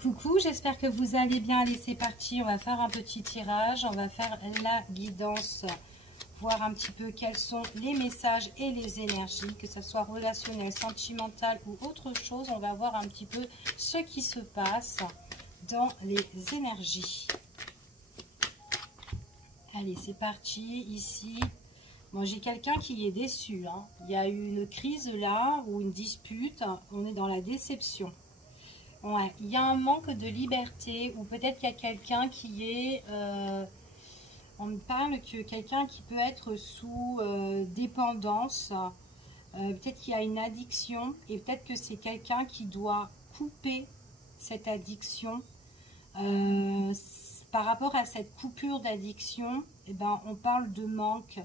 Coucou, j'espère que vous allez bien. Allez, c'est parti, on va faire un petit tirage, on va faire la guidance, voir un petit peu quels sont les messages et les énergies, que ce soit relationnel, sentimental ou autre chose. On va voir un petit peu ce qui se passe dans les énergies. Allez, c'est parti, ici. Bon, j'ai quelqu'un qui est déçu, hein. Il y a eu une crise là, ou une dispute, on est dans la déception. Ouais, il y a un manque de liberté, ou peut-être qu'il y a quelqu'un qui est... on me parle que quelqu'un qui peut être sous dépendance, peut-être qu'il y a une addiction, et peut-être que c'est quelqu'un qui doit couper cette addiction. Par rapport à cette coupure d'addiction, eh ben, on parle de manque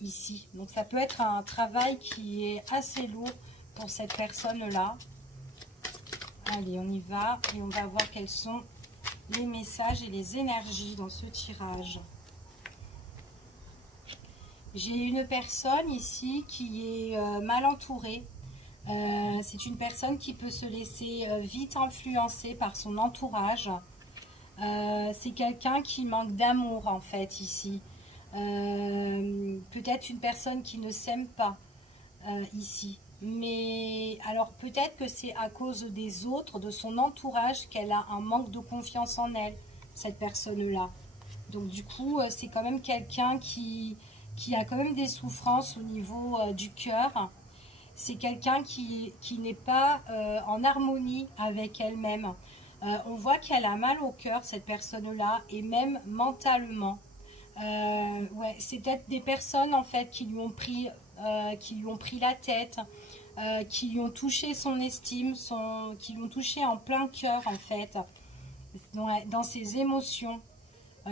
ici. Donc ça peut être un travail qui est assez lourd pour cette personne-là. Allez, on y va et on va voir quels sont les messages et les énergies dans ce tirage. J'ai une personne ici qui est mal entourée. C'est une personne qui peut se laisser vite influencer par son entourage. C'est quelqu'un qui manque d'amour en fait ici. Peut-être une personne qui ne s'aime pas ici. Mais alors peut-être que c'est à cause des autres, de son entourage, qu'elle a un manque de confiance en elle, cette personne-là. Donc du coup, c'est quand même quelqu'un qui a quand même des souffrances au niveau du cœur. C'est quelqu'un qui n'est pas en harmonie avec elle-même. On voit qu'elle a mal au cœur, cette personne-là, et même mentalement. Ouais, c'est peut-être des personnes en fait qui lui ont pris la tête, qui lui ont touché son estime, qui lui ont touché en plein cœur en fait, dans ses émotions.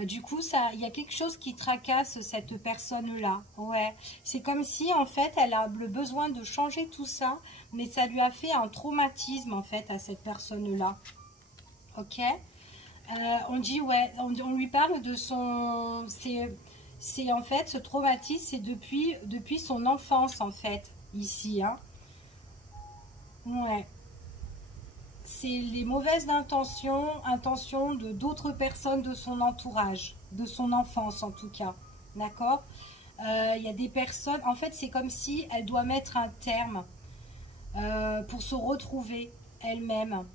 Du coup, il y a quelque chose qui tracasse cette personne-là. Ouais, c'est comme si en fait elle a le besoin de changer tout ça, mais ça lui a fait un traumatisme en fait à cette personne-là. Ok. On dit, ouais, on lui parle de son... C'est en fait, ce traumatisme, c'est depuis son enfance, en fait, ici. Hein. Ouais. C'est les mauvaises intentions de d'autres personnes de son entourage, de son enfance, en tout cas. D'accord. Il y a des personnes... En fait, c'est comme si elle doit mettre un terme pour se retrouver elle-même.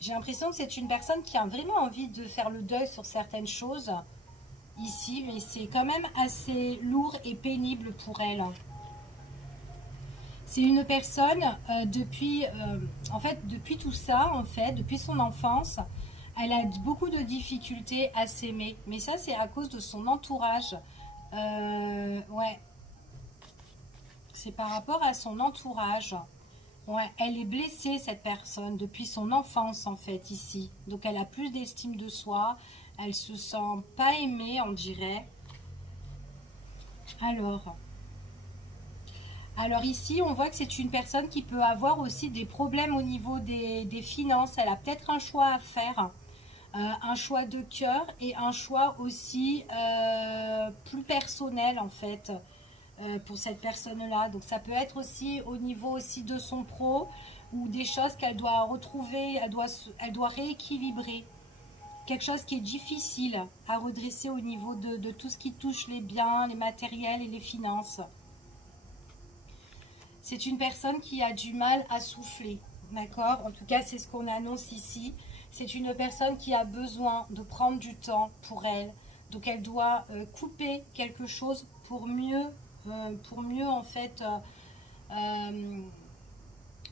J'ai l'impression que c'est une personne qui a vraiment envie de faire le deuil sur certaines choses ici, mais c'est quand même assez lourd et pénible pour elle. C'est une personne en fait, depuis tout ça, en fait, depuis son enfance, elle a beaucoup de difficultés à s'aimer. Mais ça, c'est à cause de son entourage. Ouais, c'est par rapport à son entourage. Ouais, elle est blessée, cette personne, depuis son enfance, en fait, ici. Donc, elle a plus d'estime de soi. Elle se sent pas aimée, on dirait. Alors ici, on voit que c'est une personne qui peut avoir aussi des problèmes au niveau des finances. Elle a peut-être un choix à faire. Un choix de cœur et un choix aussi plus personnel, en fait. Pour cette personne-là. Donc ça peut être aussi au niveau aussi de son pro ou des choses qu'elle doit retrouver, elle doit rééquilibrer. Quelque chose qui est difficile à redresser au niveau de tout ce qui touche les biens, les matériels et les finances. C'est une personne qui a du mal à souffler, d'accord? En tout cas, c'est ce qu'on annonce ici. C'est une personne qui a besoin de prendre du temps pour elle. Donc elle doit couper quelque chose pour mieux en fait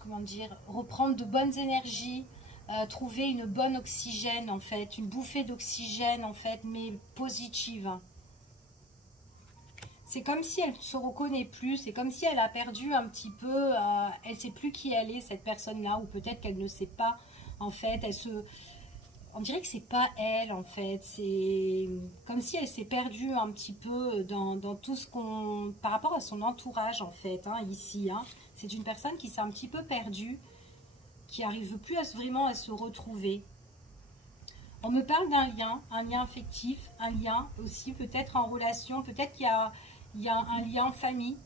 comment dire, reprendre de bonnes énergies, trouver une bonne oxygène en fait, une bouffée d'oxygène en fait, mais positive. C'est comme si elle ne se reconnaît plus, c'est comme si elle a perdu un petit peu, elle ne sait plus qui elle est, cette personne-là, ou peut-être qu'elle ne sait pas en fait, on dirait que c'est pas elle en fait, c'est comme si elle s'est perdue un petit peu dans tout ce qu'on... par rapport à son entourage en fait, hein, ici. Hein. C'est une personne qui s'est un petit peu perdue, qui n'arrive plus vraiment à se retrouver. On me parle d'un lien, un lien affectif, un lien aussi peut-être en relation, peut-être qu'il y a un lien en famille.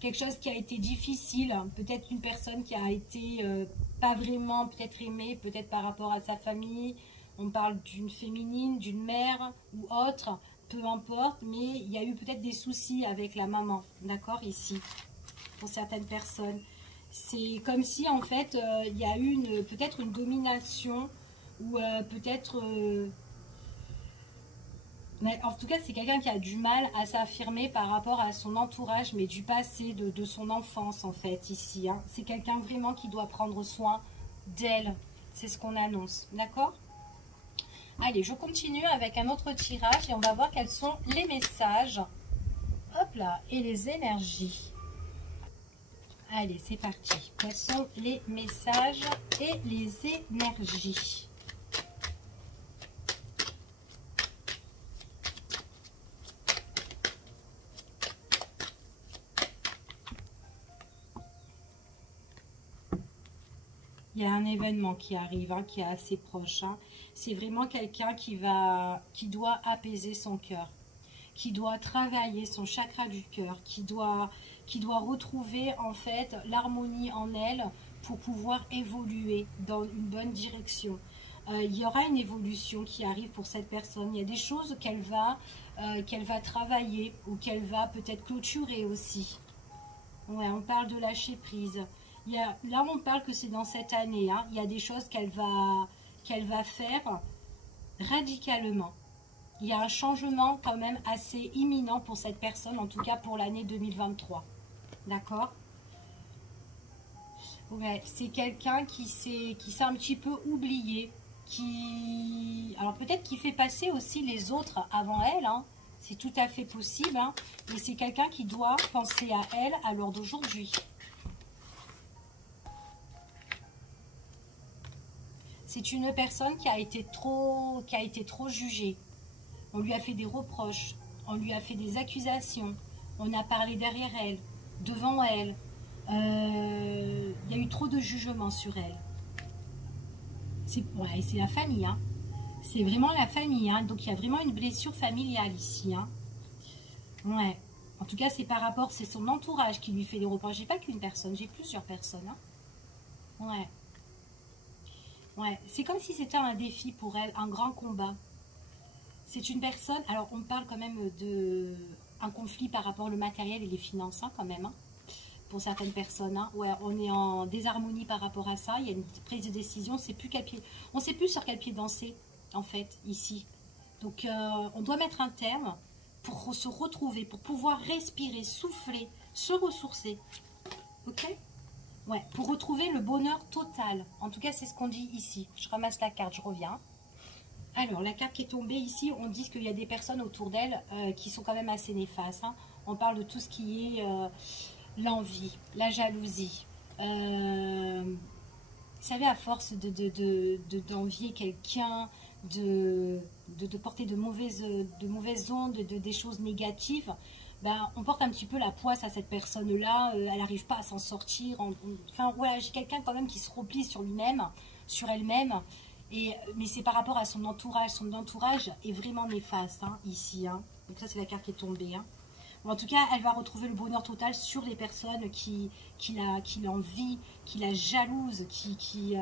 quelque chose qui a été difficile, peut-être une personne qui a été pas vraiment peut-être aimée, peut-être par rapport à sa famille, on parle d'une féminine, d'une mère ou autre, peu importe, mais il y a eu peut-être des soucis avec la maman, d'accord, ici, pour certaines personnes. C'est comme si en fait il y a eu peut-être une domination ou peut-être... mais en tout cas, c'est quelqu'un qui a du mal à s'affirmer par rapport à son entourage, mais du passé, de son enfance, en fait, ici. Hein. C'est quelqu'un vraiment qui doit prendre soin d'elle. C'est ce qu'on annonce, d'accord? Allez, je continue avec un autre tirage et on va voir quels sont les messages. Hop là, et les énergies. Allez, c'est parti. Quels sont les messages et les énergies? Il y a un événement qui arrive, hein, qui est assez proche. Hein. C'est vraiment quelqu'un qui doit apaiser son cœur, qui doit travailler son chakra du cœur, qui doit retrouver en fait l'harmonie en elle pour pouvoir évoluer dans une bonne direction. Il y aura une évolution qui arrive pour cette personne. Il y a des choses qu'elle va travailler ou qu'elle va peut-être clôturer aussi. Ouais, on parle de lâcher prise. Là, on parle que c'est dans cette année. Hein, il y a des choses qu'elle va faire radicalement. Il y a un changement quand même assez imminent pour cette personne, en tout cas pour l'année 2023. D'accord? Ouais, c'est quelqu'un qui s'est un petit peu oublié. Alors peut-être qu'il fait passer aussi les autres avant elle. Hein, c'est tout à fait possible. Hein, mais c'est quelqu'un qui doit penser à elle à l'heure d'aujourd'hui. C'est une personne qui a été trop jugée. On lui a fait des reproches, on lui a fait des accusations, on a parlé derrière elle, devant elle. Il y a eu trop de jugements sur elle. C'est la famille, hein. C'est vraiment la famille, hein. Donc il y a vraiment une blessure familiale ici, hein. Ouais. En tout cas, c'est par rapport, c'est son entourage qui lui fait des reproches. J'ai pas qu'une personne, j'ai plusieurs personnes, hein. Ouais. Ouais, c'est comme si c'était un défi pour elle, un grand combat. C'est une personne, alors on parle quand même de un conflit par rapport au matériel et les finances, hein, quand même, hein, pour certaines personnes. Hein. Ouais, on est en désharmonie par rapport à ça, il y a une prise de décision, on ne sait plus sur quel pied danser, en fait, ici. Donc, on doit mettre un terme pour se retrouver, pour pouvoir respirer, souffler, se ressourcer. Ok ? Ouais, pour retrouver le bonheur total. En tout cas, c'est ce qu'on dit ici. Je ramasse la carte, je reviens. Alors, la carte qui est tombée ici, on dit qu'il y a des personnes autour d'elle qui sont quand même assez néfastes. Hein. On parle de tout ce qui est l'envie, la jalousie. Vous savez, à force d'envier quelqu'un, de porter de mauvaises ondes, des choses négatives, ben, on porte un petit peu la poisse à cette personne-là, elle n'arrive pas à s'en sortir. Enfin, voilà, j'ai quelqu'un quand même qui se replie sur lui-même, sur elle-même, mais c'est par rapport à son entourage. Son entourage est vraiment néfaste, hein, ici. Hein. Donc ça, c'est la carte qui est tombée. Hein. Bon, en tout cas, elle va retrouver le bonheur total sur les personnes qui l'envient, qui la jalousent, qui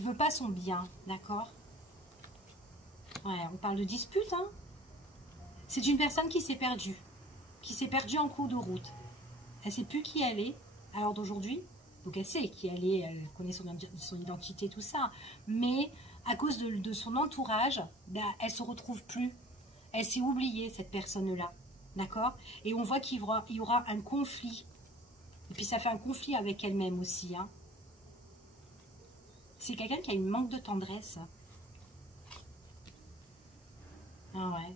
veut pas son bien, d'accord? Ouais, on parle de dispute, hein. C'est une personne qui s'est perdue. Qui s'est perdue en cours de route. Elle ne sait plus qui elle est à l'heure d'aujourd'hui. Donc elle sait qui elle est, elle connaît son identité, tout ça. Mais à cause de son entourage, ben, elle ne se retrouve plus. Elle s'est oubliée, cette personne-là. D'accord? Et on voit qu'il y aura un conflit. Et puis ça fait un conflit avec elle-même aussi. Hein. C'est quelqu'un qui a une manque de tendresse. Ah ouais.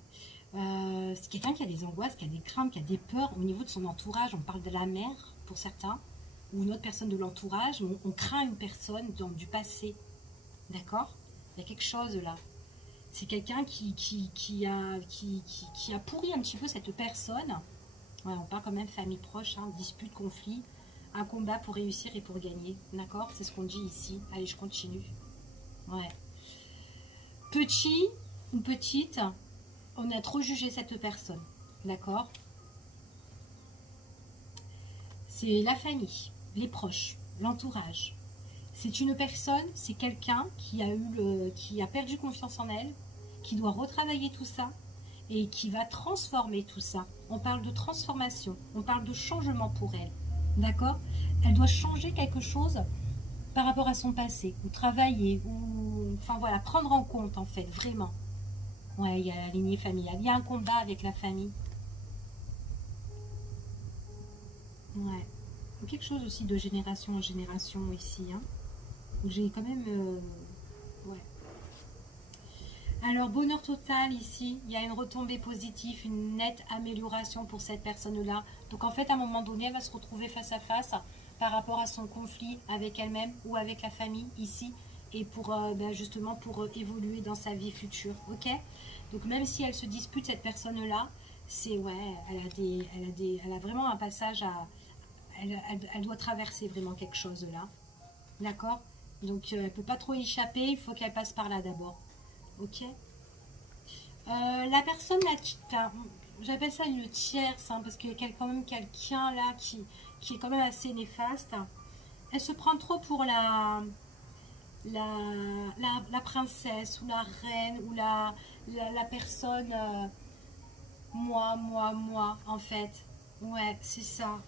C'est quelqu'un qui a des angoisses, qui a des craintes, qui a des peurs au niveau de son entourage. On parle de la mère pour certains, ou une autre personne de l'entourage. On craint une personne du passé. D'accord? Il y a quelque chose là. C'est quelqu'un qui a pourri un petit peu cette personne. Ouais, on parle quand même famille proche, hein, dispute, conflit, un combat pour réussir et pour gagner. D'accord? C'est ce qu'on dit ici. Allez, je continue. Ouais. Petit ou petite, on a trop jugé cette personne, d'accord? c'est la famille, les proches, l'entourage. C'est une personne, c'est quelqu'un qui a perdu confiance en elle, qui doit retravailler tout ça et qui va transformer tout ça. On parle de transformation, on parle de changement pour elle. D'accord? Elle doit changer quelque chose par rapport à son passé, ou travailler, ou enfin voilà, prendre en compte en fait, vraiment. Ouais, il y a la lignée familiale, il y a un combat avec la famille. Ouais. Quelque chose aussi de génération en génération ici. Hein. J'ai quand même... ouais. Alors, bonheur total ici, il y a une retombée positive, une nette amélioration pour cette personne-là. Donc en fait, à un moment donné, elle va se retrouver face à face par rapport à son conflit avec elle-même ou avec la famille ici. Et pour justement pour évoluer dans sa vie future. Ok? Donc même si elle se dispute, cette personne-là, c'est ouais, elle a vraiment un passage à... Elle doit traverser vraiment quelque chose là. D'accord? Donc elle ne peut pas trop échapper, il faut qu'elle passe par là d'abord. Ok. La personne, j'appelle ça une tierce, hein, parce qu'il y a quand même quelqu'un là qui est quand même assez néfaste. Elle se prend trop pour la princesse ou la reine ou la personne moi, en fait. Ouais, c'est ça.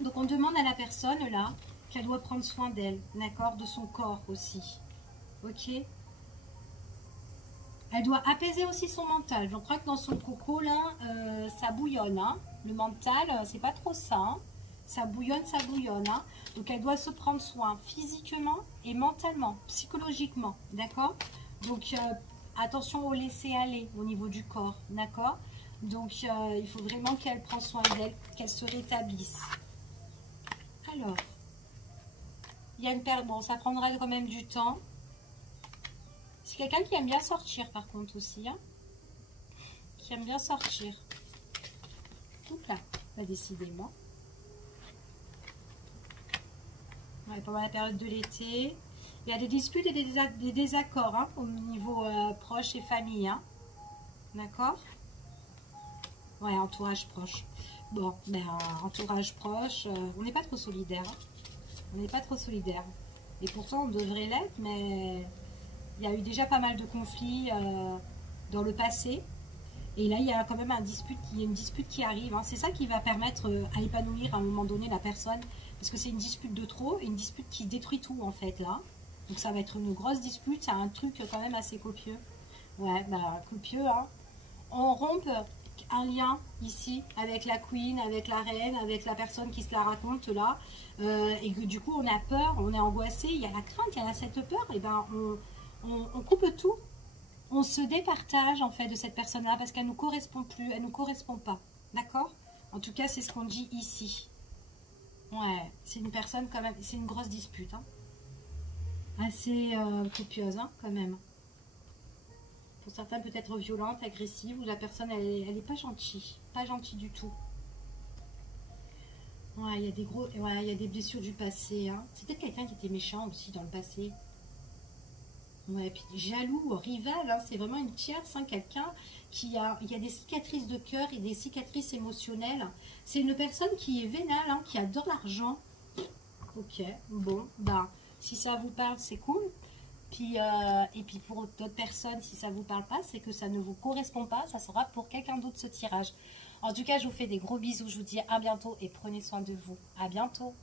Donc on demande à la personne là qu'elle doit prendre soin d'elle, d'accord, de son corps aussi. Ok. Elle doit apaiser aussi son mental. Je crois que dans son coco, là, ça bouillonne. Hein. Le mental, c'est pas trop ça. Hein. Ça bouillonne, ça bouillonne. Hein. Donc, elle doit se prendre soin physiquement et mentalement, psychologiquement. D'accord? Donc, attention au laisser aller au niveau du corps. D'accord? Donc, il faut vraiment qu'elle prenne soin d'elle, qu'elle se rétablisse. Alors, il y a une paire... Bon, ça prendra quand même du temps. C'est quelqu'un qui aime bien sortir par contre aussi. Hein, qui aime bien sortir. Donc là, bah, décidément. Ouais, pendant la période de l'été. Il y a des disputes et des désaccords hein, au niveau proche et famille. Hein. D'accord? Ouais, entourage proche. Bon, ben, entourage proche, on n'est pas trop solidaire. Hein. On n'est pas trop solidaire. Et pourtant, on devrait l'être, mais... Il y a eu déjà pas mal de conflits dans le passé. Et là, il y a quand même une dispute qui arrive. Hein. C'est ça qui va permettre à épanouir à un moment donné la personne. Parce que c'est une dispute de trop et une dispute qui détruit tout en fait là. Donc ça va être une grosse dispute. C'est un truc quand même assez copieux. Ouais, bah copieux. Hein. On rompt un lien ici avec la queen, avec la reine, avec la personne qui se la raconte là. Et que du coup, on a peur, on est angoissé. Il y a la crainte, il y a cette peur. Et ben on coupe tout, on se départage en fait de cette personne-là parce qu'elle ne nous correspond plus, elle ne nous correspond pas, d'accord? En tout cas, c'est ce qu'on dit ici. Ouais, c'est une personne quand même, c'est une grosse dispute, hein. Assez copieuse, hein, quand même. Pour certains, peut-être violente, agressive, ou la personne, elle est pas gentille du tout. Ouais, il y a il y a des blessures du passé, hein. C'est peut-être quelqu'un qui était méchant aussi dans le passé. Ouais, puis jaloux, rival, hein, c'est vraiment une tierce, hein, quelqu'un il y a des cicatrices de cœur et des cicatrices émotionnelles. C'est une personne qui est vénale, hein, qui adore l'argent. Ok, bon, ben, si ça vous parle, c'est cool. Puis, et puis pour d'autres personnes, si ça ne vous parle pas, c'est que ça ne vous correspond pas, ça sera pour quelqu'un d'autre ce tirage. En tout cas, je vous fais des gros bisous, je vous dis à bientôt et prenez soin de vous. À bientôt.